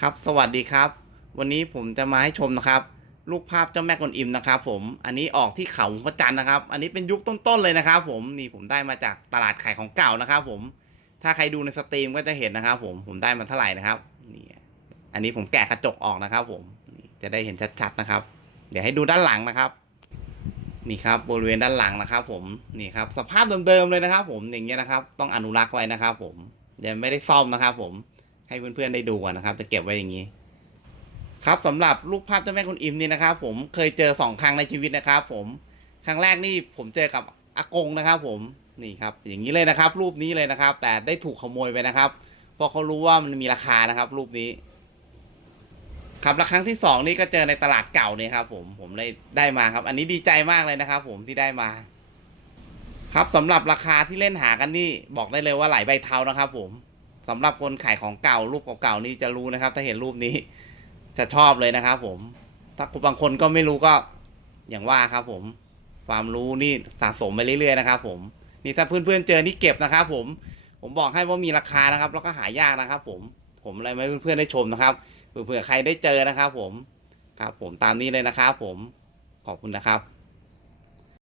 ครับสวัสดีครับ วันนี้ผมจะมาให้ชมนะครับ ลูกภาพเจ้าแม่กวนอิมนะครับ ผมอันนี้ออกที่เขาพระจันทร์นะครับ อันนี้เป็นยุคต้นๆเลยนะครับ ผมนี่ผมได้มาจากตลาดขายของเก่านะครับ ผมถ้าใครดูในสตรีมก็จะเห็นนะครับ ผมผมได้มาเท่าไหร่นะครับนี่อันนี้ผมแกะกระจกออกนะครับ ผมนี่จะได้เห็นชัดๆนะครับ เดี๋ยวให้ดูด้านหลังนะครับ นี่ครับบริเวณด้านหลังนะครับ ผมนี่ครับ สภาพเดิมๆเลยนะครับ ผมอย่างเงี้ยนะครับ ต้องอนุรักษ์ไว้นะครับ ผมยังไม่ได้ซ่อมนะครับ ผม ให้เพื่อนๆได้ดูกันนะครับ จะเก็บไว้อย่างนี้ ครับสำหรับรูปภาพเจ้าแม่คุณอิมนี่นะครับ ผมเคยเจอสองครั้งในชีวิตนะครับ ผมครั้งแรกนี่ผมเจอกับอากงนะครับ ผมนี่ครับ อย่างนี้เลยนะครับ รูปนี้เลยนะครับ แต่ได้ถูกขโมยไปนะครับเพราะเขารู้ว่ามันมีราคานะครับ รูปนี้ ครับแล้วครั้งที่สองนี่ก็เจอในตลาดเก่าเนี่ยครับ ผมผมเลยได้มาครับ อันนี้ดีใจมากเลยนะครับ ผมที่ได้มาครับสำหรับราคาที่เล่นหากันนี่บอกได้เลยว่าหลายใบเทานะครับ ผม สำหรับคนขายของเก่ารูปเก่าๆนี่จะรู้นะครับ ถ้าเห็นรูปนี้จะชอบเลยนะครับผม ถ้าบางคนก็ไม่รู้ก็อย่างว่าครับผม ความรู้นี่สะสมไปเรื่อยๆนะครับผม นี่ถ้าเพื่อนๆเจอนี่เก็บนะครับผม ผมบอกให้ว่ามีราคานะครับ แล้วก็หายากนะครับ ผม ผมอะไรไม่ให้เพื่อนๆได้ชมนะครับ เผื่อๆใครได้เจอนะครับ ผม ครับ ผมตามนี้เลยนะครับ ผม ขอบคุณนะครับ